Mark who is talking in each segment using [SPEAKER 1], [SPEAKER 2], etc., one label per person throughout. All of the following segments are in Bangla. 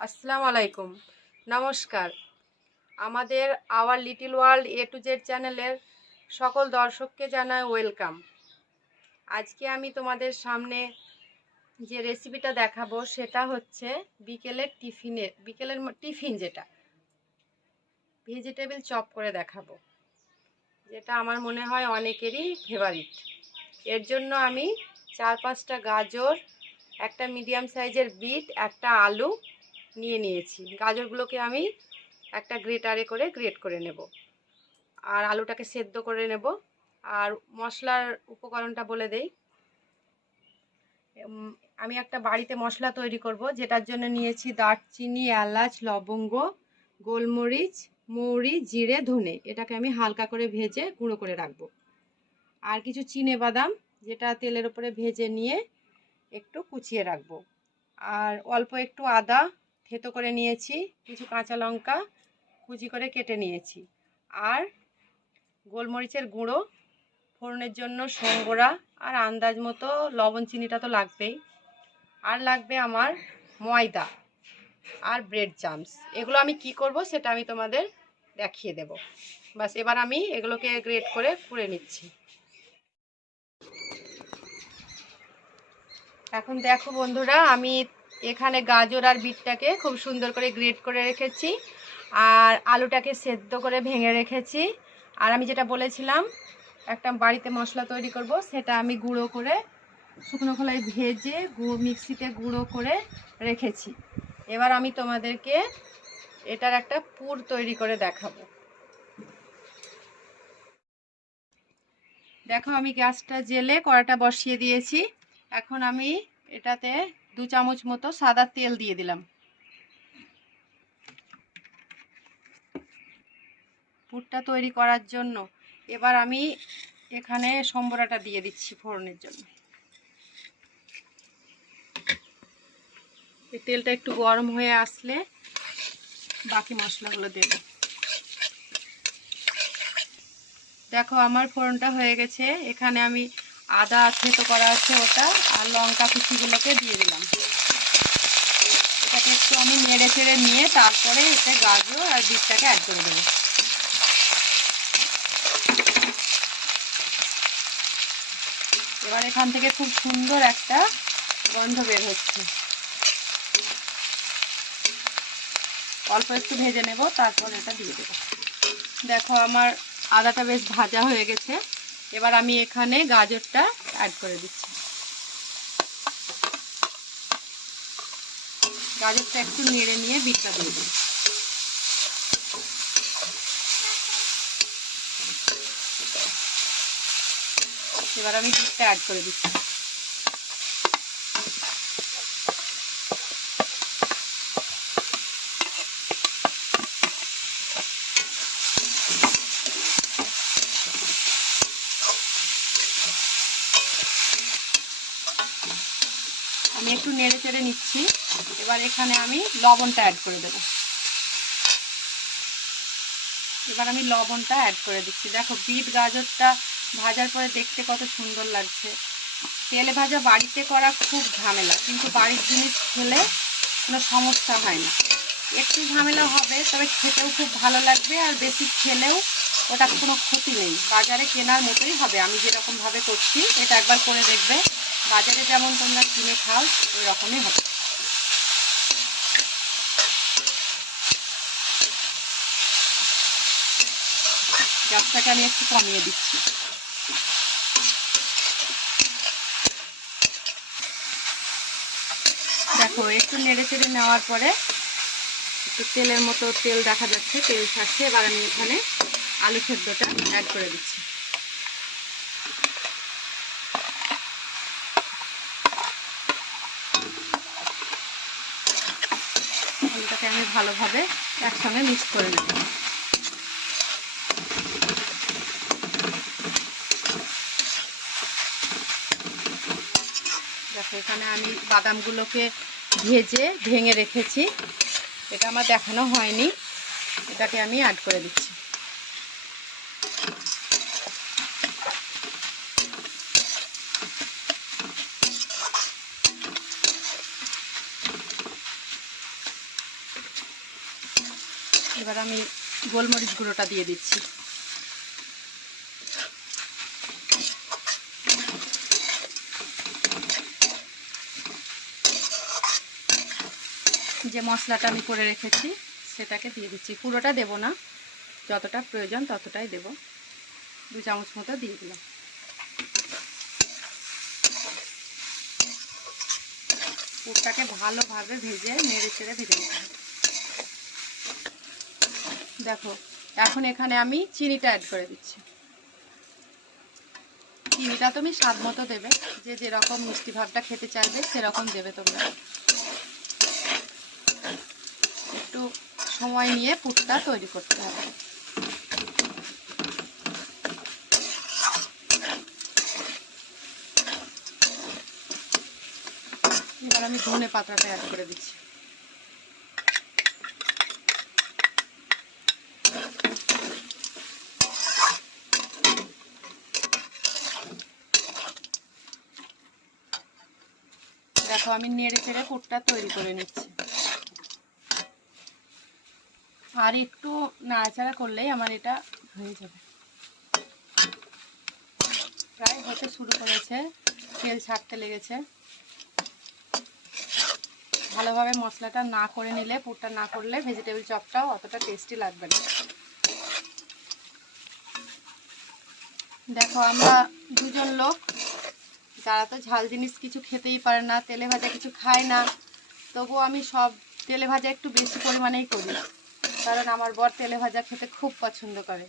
[SPEAKER 1] আসসালামু আলাইকুম। নমস্কার। আমাদের our little world A to Z চ্যানেলের সকল দর্শককে জানাই ওয়েলকাম। আজকে আমি তোমাদের সামনে যে রেসিপিটা দেখাবো সেটা হচ্ছে বিকেলের টিফিনের বিকেলের টিফিন যেটা, ভেজিটেবল চপ করে দেখাবো। যেটা আমার মনে হয় অনেকেরই ফেভারিট। এর জন্য আমি চার পাঁচটা গাজর, একটা মিডিয়াম সাইজের বিট, একটা আলু নিয়ে নিয়েছি। গাজরগুলোকে আমি একটা গ্রেটারে করে গ্রেট করে নেব। আর আলুটাকে সেদ্ধ করে নেব। আর মশলার উপকরণটা বলে দেই। আমি একটা বাড়িতে মশলা তৈরি করব, যেটার জন্য নিয়েছি দারচিনি, এলাচ, লবঙ্গ, গোলমরিচ, মৌরি, জিরে, ধনে। এটাকে আমি হালকা করে ভেজে গুঁড়ো করে রাখব। আর কিছু চিনে বাদাম, যেটা তেলের উপরে ভেজে নিয়ে একটু কুচিয়ে রাখব। আর অল্প একটু আদা থেতো করে নিয়েছি, কিছু কাঁচা লঙ্কা কুচি করে কেটে নিয়েছি। আর গোলমরিচের গুঁড়ো, ফোড়নের জন্য সোঙ্গোড়া আর আন্দাজ মতো লবণ চিনিটা তো লাগবেই। আর লাগবে আমার ময়দা আর ব্রেড চামস এগুলো আমি কি করব সেটা আমি তোমাদের দেখিয়ে দেব। বাস, এবার আমি এগুলোকে গ্রেট করে কুড়ে নিচ্ছি। এখন দেখো বন্ধুরা, আমি এখানে গাজর আর বিটটাকে খুব সুন্দর করে গ্রেট করে রেখেছি। আর আলুটাকে সেদ্ধ করে ভেঙে রেখেছি। আর আমি যেটা বলেছিলাম, একটা বাড়িতে মশলা তৈরি করব, সেটা আমি গুঁড়ো করে শুকনো খোলায় ভেজে গুঁড়ো, মিক্সিতে গুঁড়ো করে রেখেছি। এবার আমি তোমাদেরকে এটার একটা পুর তৈরি করে দেখাবো। দেখো আমি গ্যাসটা জেলে কড়াটা বসিয়ে দিয়েছি। এখন আমি এটাতে দু চামচ মতো সাদা তেল দিয়ে দিলাম। পুরটা তৈরি করার জন্য এবার আমি এখানে সম্বরাটা দিয়ে দিচ্ছি ফোড়নের জন্য। এই তেলটা একটু গরম হয়ে আসলে বাকি মশলাগুলো দেব। দেখো আমার ফোড়নটা হয়ে গেছে। এখানে আমি আদা থেতো করা আছে ওটা আর লঙ্কা কুচিগুলোকে দিয়ে দিলাম। এটাকে একটু আমি নেড়ে চেড়ে নিয়ে তারপরে এতে গাজর আর বিটটাকে অ্যাড করে দেবো। এবার এখান থেকে খুব সুন্দর একটা গন্ধ বের হচ্ছে। অল্প একটু ভেজে নেব, তারপর এটা দিয়ে দেবো। দেখো আমার আদাটা বেশ ভাজা হয়ে গেছে। এবার আমি এখানে গাজরটা অ্যাড করে দিচ্ছি। গাজরটা একটু নেড়ে নিয়ে বিটটা দিয়ে দিই এবার আমি বিটটা অ্যাড করে দিচ্ছি আমি একটু নেড়ে চেড়ে নিচ্ছি। এবার এখানে আমি লবণটা অ্যাড করে দেব। এবার আমি লবণটা অ্যাড করে দিচ্ছি। দেখো, বিট গাজরটা ভাজার পরে দেখতে কত সুন্দর লাগছে। তেলে ভাজা বাড়িতে করা খুব ঝামেলা, কিন্তু বাড়ির জিনিস খেলে কোনো সমস্যা হয় না। একটু ঝামেলা হবে, তবে খেতেও খুব ভালো লাগবে আর বেশি খেলেও ওটা কোনো ক্ষতি নেই। বাজারে কেনার মতোই হবে। আমি যেরকমভাবে করছি, এটা একবার করে দেখবে। বাজারে যেমন তোমরা কিনে খাও, ওই রকমই হবে গ্যাসটাকে আমি একটু কমিয়ে দিচ্ছি। দেখো, একটু নেড়ে চেড়ে নেওয়ার পরে একটু তেলের মতো তেল দেখা যাচ্ছে, তেল ছাড়ছে। এবার আমি এখানে আলু সেদ্ধটা অ্যাড করে দিচ্ছি। আলুটাকে আমি ভালোভাবে একসঙ্গে মিক্স করে নেব। দেখো, এখানে আমি বাদামগুলোকে ভেজে, ভেঙে রেখেছি। এটা আমার দেখানো হয়নি। এটাকে আমি অ্যাড করে দিচ্ছি। এবার আমি গোলমরিচ গুঁড়োটা দিয়ে দিচ্ছি। যে মশলাটা আমি করে রেখেছি, সেটাকে দিয়ে দিচ্ছি। পুরোটা দেব না, যতটা প্রয়োজন ততটাই দেব। দু চামচ মতো দিয়ে দিলাম। পুরটাকে ভালোভাবে ভেজে, নেড়ে চেড়ে ভেজে নিতে হবে। দেখো, এখন এখানে আমি চিনিটা অ্যাড করে দিচ্ছি। চিনিটা তুমি স্বাদ মতো দেবে, যে যেরকম মিষ্টি ভাবটা খেতে চাইবে সেরকম দেবে তোমরা। একটু সময় নিয়ে পুরটা তৈরি করতে হবে। এবার আমি ধনে পাতাটা অ্যাড করে দিচ্ছি। দেখো, আমি নেড়ে চেড়ে পুরটা তৈরি করে নিচ্ছি। আর একটু নাড়াচাড়া করলেই আমার এটা হয়ে যাবে। প্রায় হতে শুরু করেছে, তেল ছাড়তে লেগেছে। ভালোভাবে মশলাটা না করে নিলে, পুরটা না করলে ভেজিটেবিল চপটাও অতটা টেস্টি লাগবে না। দেখো, আমরা দুজন লোক যারা তো ঝাল জিনিস কিছু খেতেই পারে না, তেলে ভাজা কিছু খায় না। তবুও আমি সব তেলে ভাজা একটু বেশি পরিমাণেই করি। কারণ আমার বর তেলে ভাজা খেতে খুব পছন্দ করে।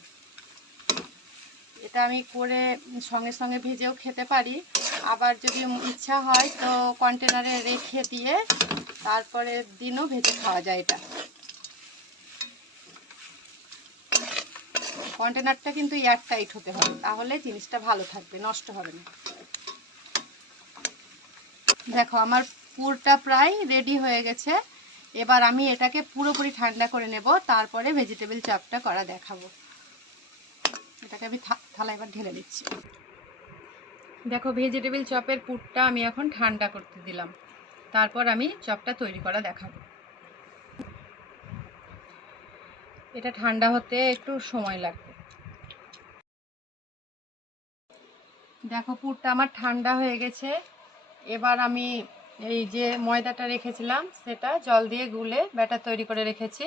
[SPEAKER 1] এটা আমি করে সঙ্গে সঙ্গে ভেজেও খেতে পারি। আবার যদি ইচ্ছা হয় তো কন্টেনারে রেখে দিয়ে তারপরে দিনও ভেজে খাওয়া যায় এটা। কন্টেনারটা কিন্তু এয়ার টাইট হতে হবে, তাহলে জিনিসটা ভালো থাকবে, নষ্ট হবে না। দেখো, আমার পুরটা প্রায় রেডি হয়ে গেছে। এবার আমি এটাকে পুরোপুরি ঠান্ডা করে নেব, তারপরে ভেজিটেবিল চাপটা করা দেখাবো। এটাকে আমি থালা এবার ঢেলে দিচ্ছি। দেখো ভেজিটেবিল চপের পুরটা আমি এখন ঠান্ডা করতে দিলাম। তারপর আমি চপটা তৈরি করা দেখাবো। এটা ঠান্ডা হতে একটু সময় লাগবে। দেখো, পুরটা আমার ঠান্ডা হয়ে গেছে। এবার আমি এই যে ময়দাটা রেখেছিলাম, সেটা জল দিয়ে গুলে ব্যাটার তৈরি করে রেখেছি।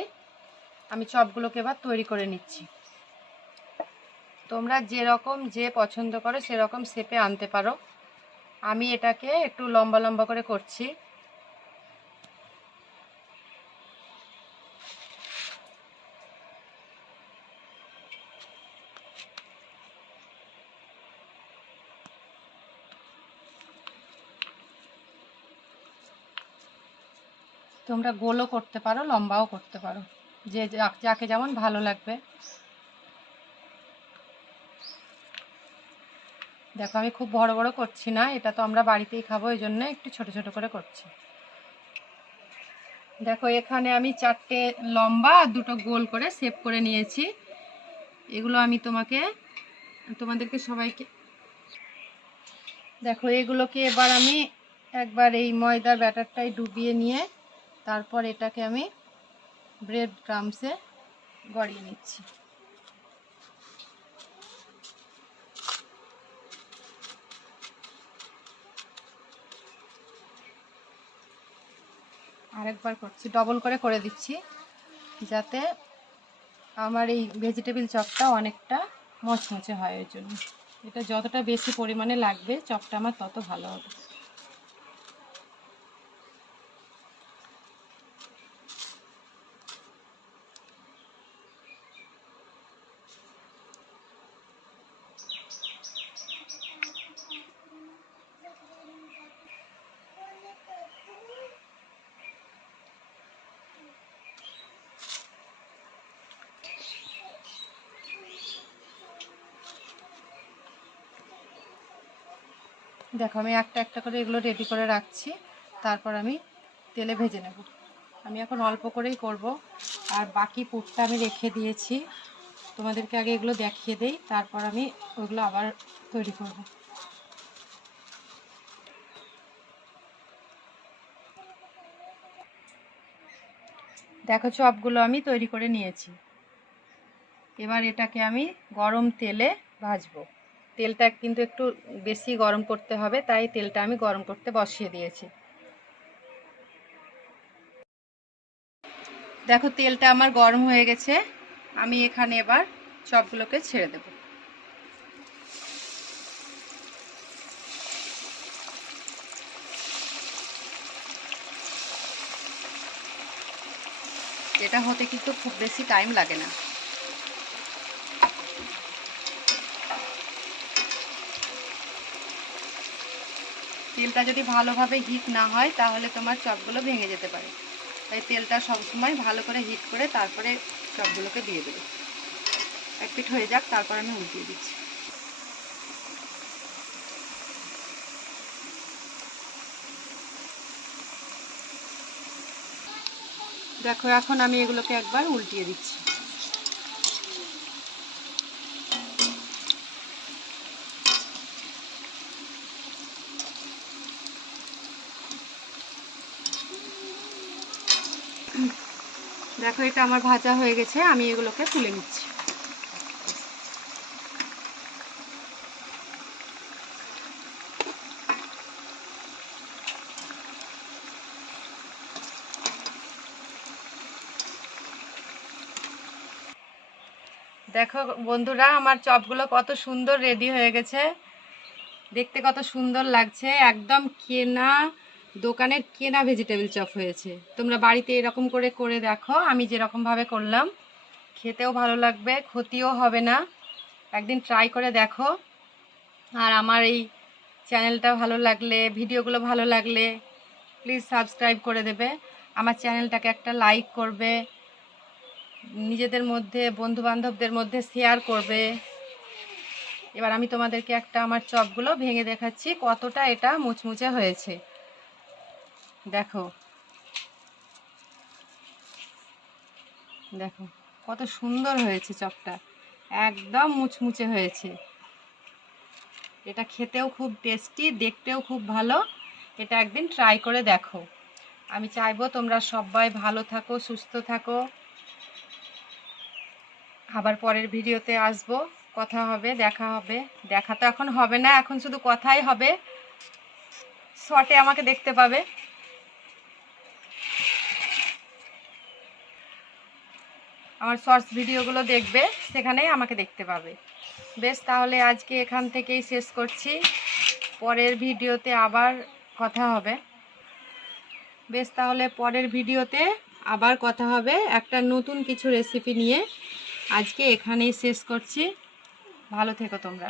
[SPEAKER 1] আমি চপগুলোকে এবার তৈরি করে নিচ্ছি। তোমরা যেরকম যে পছন্দ করো, সেরকম সেপে আনতে পারো। আমি এটাকে একটু লম্বা লম্বা করে করছি। তোমরা গোলও করতে পারো, লম্বাও করতে পারো। যে যাকে যেমন ভালো লাগবে। দেখো, আমি খুব বড় বড় করছি না, এটা তো আমরা বাড়িতেই খাব, এই জন্য একটু ছোট ছোট করে করছি। দেখো, এখানে আমি চারটে লম্বা আর দুটো গোল করে সেভ করে নিয়েছি। এগুলো আমি তোমাকে, তোমাদেরকে সবাইকে দেখো, এগুলোকে এবার আমি একবার এই ময়দার ব্যাটারটাই ডুবিয়ে নিয়ে তারপর এটাকে আমি ব্রেড ক্রামসে গড়িয়ে নিচ্ছি। আরেকবার করছি ডবল করে করে দিচ্ছি, যাতে আমার এই ভেজিটেবিল চপটা অনেকটা মচমচে হয় ওই জন্য। এটা যতটা বেশি পরিমাণে লাগবে, চপটা আমার তত ভালো হবে। দেখো, আমি একটা একটা করে এগুলো রেডি করে রাখছি। তারপর আমি তেলে ভেজে নেব। আমি এখন অল্প করেই করব। আর বাকি পুরটা আমি রেখে দিয়েছি। তোমাদেরকে আগে এগুলো দেখিয়ে দেই। তারপর আমি ওগুলো আবার তৈরি করব। দেখো চপগুলো আমি তৈরি করে নিয়েছি। এবার এটাকে আমি গরম তেলে ভাজবো। তেলটা কিন্তু একটু বেশি গরম করতে হবে, তাই তেলটা আমি গরম করতে বসিয়ে দিয়েছি। দেখো, তেলটা আমার গরম হয়ে গেছে। আমি এখানে এবার চপগুলোকে ছেড়ে দেব। এটা হতে কিন্তু খুব বেশি টাইম লাগে না। তেলটা যদি ভালোভাবে হিট না হয়, তাহলে তোমার চপগুলো ভেঙে যেতে পারে। তাই তেলটা সবসময় ভালো করে হিট করে তারপরে চপগুলোকে দিয়ে দেবে। এক পিঠ হয়ে যাক, তারপর আমি উল্টিয়ে দিচ্ছি। দেখো, এখন আমি এগুলোকে একবার উল্টিয়ে দিচ্ছি। দেখো, এটা আমার ভাজা হয়ে গেছে, আমি এগুলোকে তুলে নিচ্ছি। দেখো বন্ধুরা, আমার চপগুলো কত সুন্দর রেডি হয়ে গেছে। দেখতে কত সুন্দর লাগছে, একদম কেনা দোকানের কেনা ভেজিটেবিল চপ হয়েছে। তোমরা বাড়িতে এরকম করে করে দেখো, আমি যেরকমভাবে করলাম। খেতেও ভালো লাগবে, ক্ষতিও হবে না। একদিন ট্রাই করে দেখো। আর আমার এই চ্যানেলটা ভালো লাগলে, ভিডিওগুলো ভালো লাগলে প্লিজ সাবস্ক্রাইব করে দেবে। আমার চ্যানেলটাকে একটা লাইক করবে। নিজেদের মধ্যে বন্ধু বান্ধবদের মধ্যে শেয়ার করবে। এবার আমি তোমাদেরকে একটা আমার চপগুলো ভেঙে দেখাচ্ছি, কতটা এটা মুচমুচে হয়েছে। দেখো। দেখো, কত সুন্দর হয়েছে চপটা। একদম মুচমুচে হয়েছে। এটা খেতেও খুব টেস্টি দেখতেও খুব ভালো। এটা একদিন ট্রাই করে দেখো। আমি চাইব তোমরা সবাই ভালো থাকো, সুস্থ থাকো। আবার পরের ভিডিওতে আসব, কথা হবে, দেখা হবে। দেখা তো এখন হবে না, এখন শুধু কথাই হবে। শর্টে আমাকে দেখতে পাবে। আমার শর্টস ভিডিওগুলো দেখবে, সেখানেই আমাকে দেখতে পাবে। বেশ, তাহলে আজকে এখান থেকেই শেষ করছি। পরের ভিডিওতে আবার কথা হবে। বেশ, তাহলে পরের ভিডিওতে আবার কথা হবে। একটা নতুন কিছু রেসিপি নিয়ে আজকে এখানেই শেষ করছি। ভালো থেকো তোমরা।